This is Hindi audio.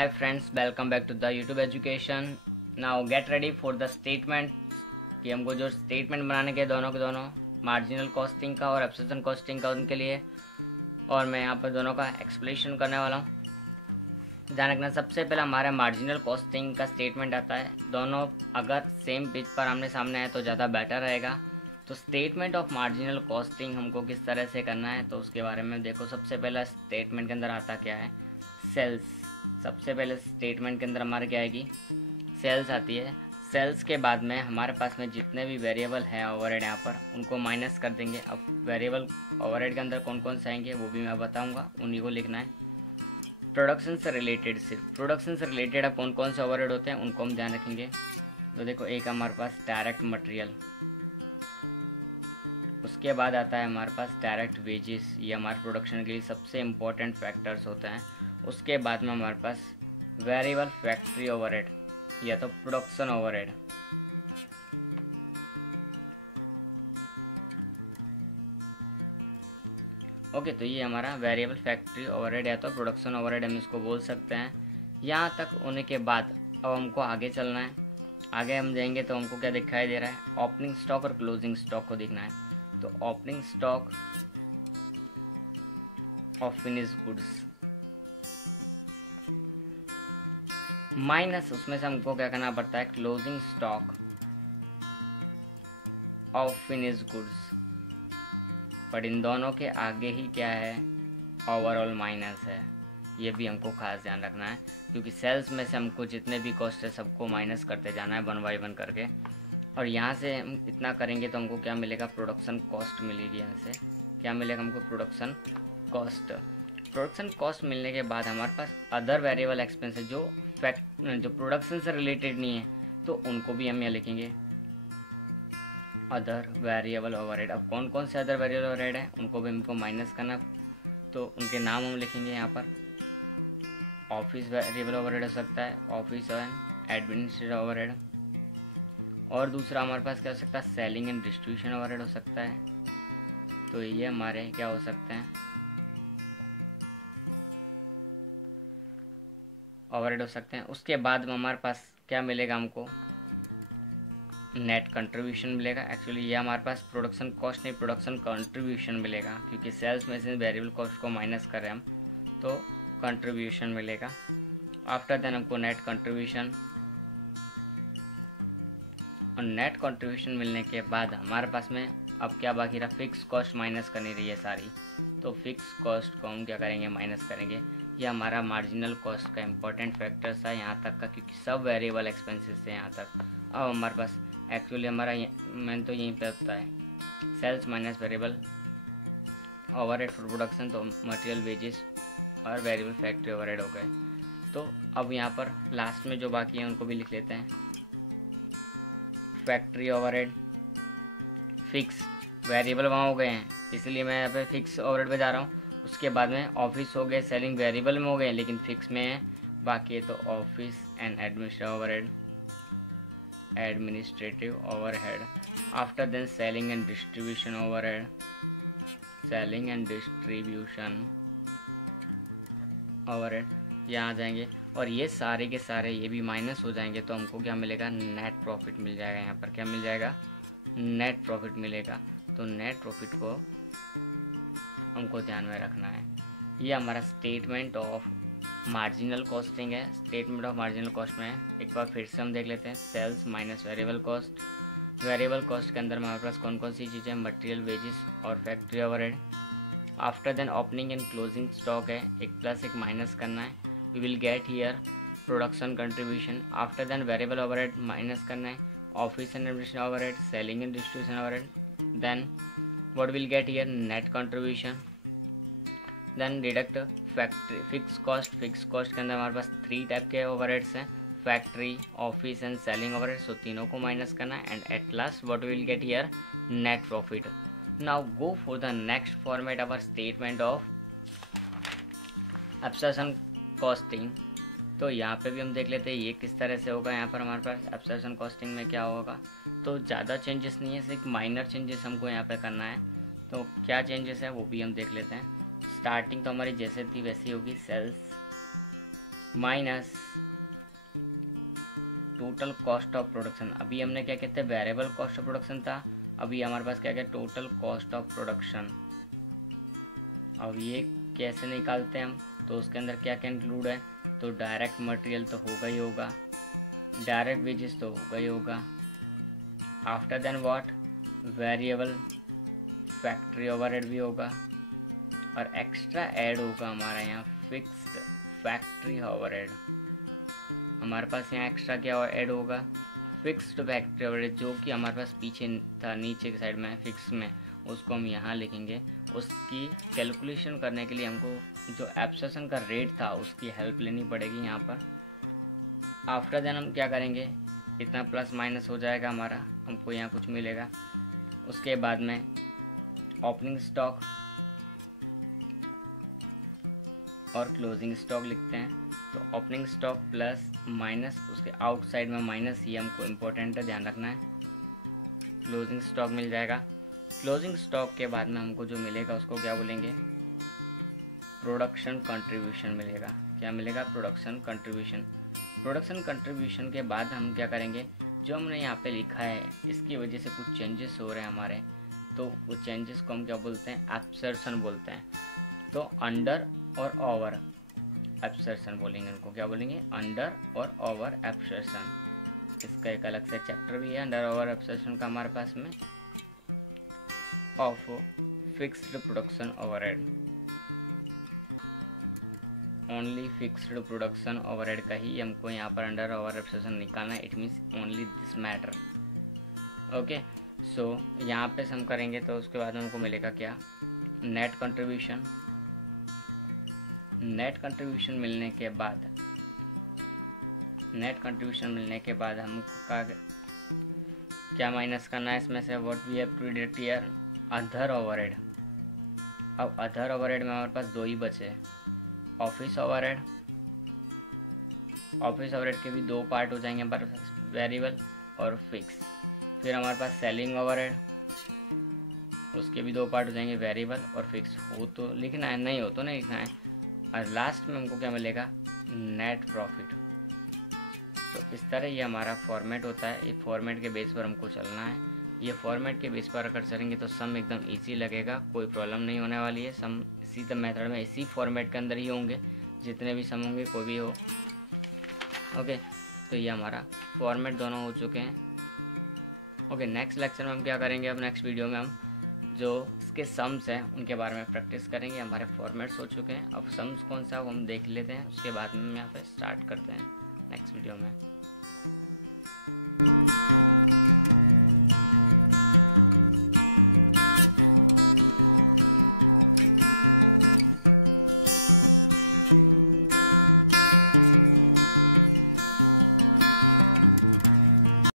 Hi friends, welcome back to the YouTube education. Now get ready for the statement कि हमको जो स्टेटमेंट बनाने के दोनों मार्जिनल कॉस्टिंग का और एब्सॉर्प्शन कॉस्टिंग का उनके लिए, और मैं यहाँ पर दोनों का एक्सप्लेनेशन करने वाला हूँ। ध्यान रखना, सबसे पहले हमारा मार्जिनल कॉस्टिंग का स्टेटमेंट आता है। दोनों अगर सेम पेज पर आमने सामने है तो ज़्यादा बेटर रहेगा। तो स्टेटमेंट ऑफ मार्जिनल कॉस्टिंग हमको किस तरह से करना है तो उसके बारे में देखो। सबसे पहला स्टेटमेंट के अंदर आता क्या है, सेल्स। सबसे पहले स्टेटमेंट के अंदर हमारे क्या आएगी, सेल्स आती है। सेल्स के बाद में हमारे पास में जितने भी वेरिएबल हैं ओवरहेड यहाँ पर उनको माइनस कर देंगे। अब वेरिएबल ओवरहेड के अंदर कौन कौन से आएंगे वो भी मैं बताऊंगा, उन्हीं को लिखना है। प्रोडक्शन से रिलेटेड, सिर्फ प्रोडक्शन से रिलेटेड अब कौन कौन से ओवरहेड होते हैं उनको हम ध्यान रखेंगे। तो देखो, एक हमारे पास डायरेक्ट मटेरियल, उसके बाद आता है हमारे पास डायरेक्ट वेजेस, ये हमारे प्रोडक्शन के लिए सबसे इम्पोर्टेंट फैक्टर्स होते हैं। उसके बाद में हमारे पास वेरिएबल फैक्ट्री ओवरहेड या तो प्रोडक्शन ओवरहेड। ओके, तो ये हमारा वेरिएबल फैक्ट्री ओवरहेड या तो प्रोडक्शन ओवरहेड हम इसको बोल सकते हैं। यहाँ तक होने के बाद अब हमको आगे चलना है। आगे हम जाएंगे तो हमको क्या दिखाई दे रहा है, ओपनिंग स्टॉक और क्लोजिंग स्टॉक को देखना है। तो opening stock of finish goods minus उसमें से हमको क्या करना पड़ता है, closing stock of finish goods. पर इन दोनों के आगे ही क्या है, ओवरऑल माइनस है। ये भी हमको खास ध्यान रखना है क्योंकि सेल्स में से हमको जितने भी कॉस्ट है सबको माइनस करते जाना है वन बाई वन करके। और यहाँ से हम इतना करेंगे तो हमको क्या मिलेगा, प्रोडक्शन कॉस्ट मिलेगी। यहाँ से क्या मिलेगा हमको, प्रोडक्शन कॉस्ट। प्रोडक्शन कॉस्ट मिलने के बाद हमारे पास अदर वेरिएबल एक्सपेंस है जो प्रोडक्शन से रिलेटेड नहीं है, तो उनको भी हम यहाँ लिखेंगे अदर वेरिएबल ओवरहेड। अब कौन कौन से अदर वेरिएबल ओवरहेड है उनको भी हमको माइनस करना, तो उनके नाम हम लिखेंगे यहाँ पर। ऑफिस वेरिएबल ओवरहेड हो सकता है, ऑफिस एंड एडमिनिस्ट्रेटिव ओवरहेड। और दूसरा हमारे पास क्या हो सकता है, सेलिंग एंड डिस्ट्रीब्यूशन ओवरहेड हो सकता है। तो ये हमारे क्या हो सकते हैं, ओवरहेड हो सकते हैं। उसके बाद में हमारे पास क्या मिलेगा हमको, नेट कंट्रीब्यूशन मिलेगा। एक्चुअली ये हमारे पास प्रोडक्शन कॉस्ट नहीं, प्रोडक्शन कंट्रीब्यूशन मिलेगा क्योंकि सेल्स में से वेरिएबल कॉस्ट को माइनस कर रहे हैं हम, तो कंट्रीब्यूशन मिलेगा। आफ्टर देन हमको नेट कंट्रीब्यूशन, और नेट कंट्रीब्यूशन मिलने के बाद हमारे पास में अब क्या बाकी रहा, फिक्स कॉस्ट माइनस करनी रही है सारी। तो फिक्स कॉस्ट को हम क्या करेंगे, माइनस करेंगे। ये हमारा मार्जिनल कॉस्ट का इंपॉर्टेंट फैक्टर था यहाँ तक का, क्योंकि सब वेरिएबल एक्सपेंसेस थे यहाँ तक। अब हमारे पास एक्चुअली हमारा मैंने तो यहीं पे होता है sales minus variable overhead for production, तो मटेरियल वेजेस और वेरिएबल फैक्ट्री ओवरहेड हो गए। तो अब यहाँ पर लास्ट में जो बाकी हैं उनको भी लिख लेते हैं। फैक्ट्री ओवरहेड फिक्स वेरिएबल वहाँ हो गए हैं, इसलिए मैं यहाँ पे फिक्स ओवरहेड पे जा रहा हूँ। उसके बाद में ऑफिस हो गए, सेलिंग वेरिएबल में हो गए लेकिन फिक्स में है, बाकी है तो office and administrative overhead. After then selling and distribution overhead, selling and distribution overhead यहाँ जाएंगे। और ये सारे के सारे ये भी माइनस हो जाएंगे तो हमको क्या मिलेगा, नेट प्रॉफिट मिल जाएगा। यहाँ पर क्या मिल जाएगा, नेट प्रॉफिट मिलेगा। तो नेट प्रॉफिट को हमको ध्यान में रखना है। ये हमारा स्टेटमेंट ऑफ मार्जिनल कॉस्टिंग है। स्टेटमेंट ऑफ मार्जिनल कॉस्ट में एक बार फिर से हम देख लेते हैं, sales minus variable cost. Variable cost के अंदर हमारे पास कौन कौन सी चीज़ें, मटेरियल वेजेस और factory overhead. After then opening and closing stock है, एक प्लस एक माइनस करना है। We will get here production contribution. After then variable overhead minus करना है, office and administration overhead, selling and distribution overhead. Then what we'll get here, net contribution, then deduct factory fix cost. Fix cost के अंदर हमारे पास 3 टाइप के ओवरहेड्स हैं, factory, office and selling overheads. तो तीनों को माइनस करना है and at last what will get here, net profit. Now go for the next format of statement of absorption costing. तो यहाँ पे भी हम देख लेते हैं ये किस तरह से होगा। यहाँ पर हमारे पास एब्सॉर्प्शन कॉस्टिंग में क्या होगा, तो ज़्यादा चेंजेस नहीं है, सिर्फ माइनर चेंजेस हमको यहाँ पे करना है। तो क्या चेंजेस है वो भी हम देख लेते हैं। स्टार्टिंग तो हमारी जैसे थी वैसी होगी, sales minus total cost of production. अभी हमने क्या कहते हैं, वेरिएबल कॉस्ट ऑफ प्रोडक्शन था, अभी हमारे पास क्या क्या टोटल कॉस्ट ऑफ प्रोडक्शन। अब ये कैसे निकालते हैं हम, तो उसके अंदर क्या क्या इंक्लूड है, तो डायरेक्ट मटेरियल तो होगा ही होगा, डायरेक्ट वेजेस तो होगा ही होगा, after then what, variable factory overhead भी होगा, और एक्स्ट्रा ऐड होगा हमारा यहाँ फिक्स्ड फैक्ट्री ओवरहेड। हमारे पास यहाँ एक्स्ट्रा क्या ऐड होगा, फिक्स्ड फैक्ट्री ओवरहेड, जो कि हमारे पास पीछे था नीचे की साइड में फिक्स में, उसको हम यहाँ लिखेंगे। उसकी कैलकुलेशन करने के लिए हमको जो एब्सॉर्प्शन का रेट था उसकी हेल्प लेनी पड़ेगी यहाँ पर। आफ्टर देन हम क्या करेंगे, इतना प्लस माइनस हो जाएगा हमारा, हमको यहाँ कुछ मिलेगा। उसके बाद में ओपनिंग स्टॉक और क्लोजिंग स्टॉक लिखते हैं। तो ओपनिंग स्टॉक प्लस माइनस, उसके आउटसाइड में माइनस, ये हमको इम्पोर्टेंट है, ध्यान रखना है। क्लोजिंग स्टॉक मिल जाएगा। क्लोजिंग स्टॉक के बाद में हमको जो मिलेगा उसको क्या बोलेंगे, प्रोडक्शन कंट्रीब्यूशन मिलेगा। क्या मिलेगा, प्रोडक्शन कंट्रीब्यूशन। प्रोडक्शन कंट्रीब्यूशन के बाद हम क्या करेंगे, जो हमने यहाँ पे लिखा है इसकी वजह से कुछ चेंजेस हो रहे हैं हमारे, तो वो चेंजेस को हम क्या बोलते हैं, एब्सॉर्प्शन बोलते हैं। तो अंडर और ओवर एब्सॉर्प्शन बोलेंगे, उनको क्या बोलेंगे, अंडर और ओवर एब्सॉर्प्शन। इसका एक अलग से चैप्टर भी है अंडर ओवर एब्सॉर्प्शन का हमारे पास में। Of fixed production overhead, only fixed production overhead का ही हमको यहाँ पर अंडर ओवर एब्सॉर्प्शन निकालना है। It means only this matter. Okay, so यहाँ पे हम करेंगे तो उसके बाद हमको मिलेगा क्या, नेट कंट्रीब्यूशन। नेट कंट्रीब्यूशन मिलने के बाद हमको क्या माइनस करना है इसमें से, what we have to deduct here, other overhead. अब अदर ओवरहेड में हमारे पास दो ही बचे, ऑफिस ओवरहेड। ऑफिस ओवरहेड के भी दो पार्ट हो जाएंगे हमारे पास, वेरिएबल और फिक्स। फिर हमारे पास सेलिंग ओवरहेड, उसके भी दो पार्ट हो जाएंगे, वेरिएबल और फिक्स। हो तो लिखना है, नहीं हो तो नहीं लिखना है। और लास्ट में हमको क्या मिलेगा, नेट प्रॉफिट। तो इस तरह ये हमारा फॉर्मेट होता है। ये फॉर्मेट के बेस पर हमको चलना है। ये फॉर्मेट के बेस पर अगर चलेंगे तो सम एकदम इजी लगेगा, कोई प्रॉब्लम नहीं होने वाली है। सम इसी मेथड में इसी फॉर्मेट के अंदर ही होंगे, जितने भी सम होंगे कोई भी हो। ओके, तो ये हमारा फॉर्मेट दोनों हो चुके हैं। ओके, नेक्स्ट लेक्चर में हम क्या करेंगे, अब नेक्स्ट वीडियो में हम जो इसके सम्स हैं उनके बारे में प्रैक्टिस करेंगे। हमारे फॉर्मेट्स हो चुके हैं, अब सम्स कौन सा वो हम देख लेते हैं, उसके बाद में हम यहाँ पे स्टार्ट करते हैं नेक्स्ट वीडियो में।